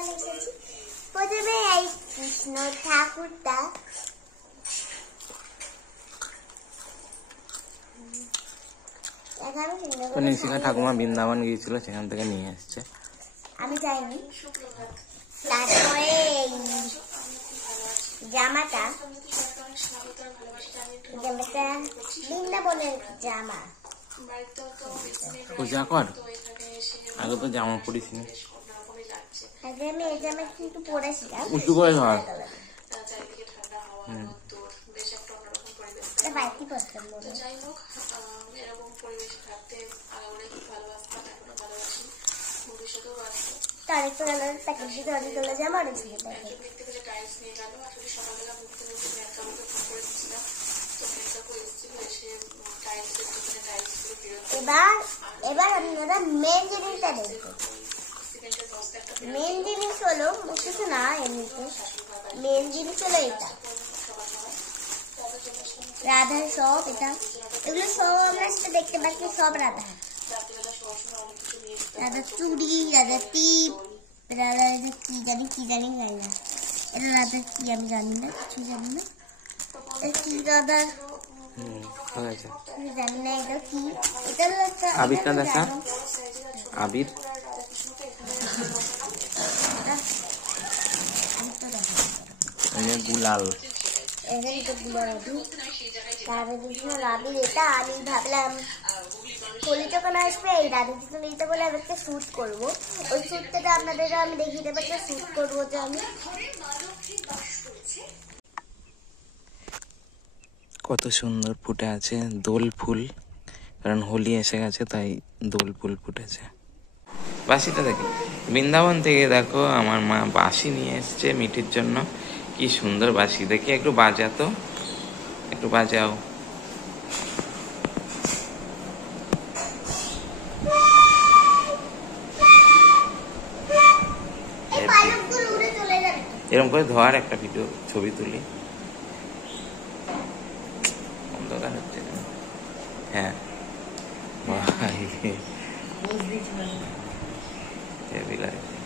এসেছি, প্রথমে এই কৃষ্ণ ঠাকুরটা নিশিকা ঠাকুমা বৃন্দাবন গিয়েছিল, সেখান থেকে নিয়ে এসছে। আমি যাইনি। তারপরে জামাটা বৃন্দাবনের জামা। পূজা কর, আগে তো জামা পরিসনি। আগে আমি এই জামা কিন্তু পরেছিলাম। উঁচু করে ধর। বাইকি পছন্দ বলো। আরেকটা কালার প্যাকেট দিতে অনেক কালার জামা অনেক ছিল। এবার আপনারা মেন জিনিসটা দেখুন। মেন জিনিস হলো কিছু না, এমনিতে মেন জিনিস হলো এটা রাধার সব। এগুলো সব আমরা সেটা দেখতে পাচ্ছি, সব রাধা। রাধার চুড়ি, রাধার টিপ, রাধার কি জানি জানি না। এটা রাধার কি আমি জানি না, কিছু জানি না। কি রাধার জানি না, এটা কি? এটা হলো একটা আবিরটা দেখা, আবির গুলাল। এটা আমি ভাবলাম হোলি যখন আসবে এই রাধাকৃষ্ণ এইটা বলে আমি একটা শ্যুট করবো। ওই শ্যুটটা আপনাদের আমি দেখিয়ে দেবো, একটা শ্যুট করবো যে আমি। কত সুন্দর ফুটে আছে দোল ফুল, কারণ হোলি এসে গেছে তাই দোল ফুল ফুটেছে। বাসিটা দেখি, বৃন্দাবন থেকে দেখো আমার মা বাঁশি নিয়ে এসছে মিঠির জন্য। কি সুন্দর বাঁশি, দেখি একটু বাজাতো, একটু বাজাও। এরকম করে ধর, একটা ভিডিও ছবি তুলি। অন্ধকার হচ্ছে, হ্যাঁ ভাই হেভি লাগে।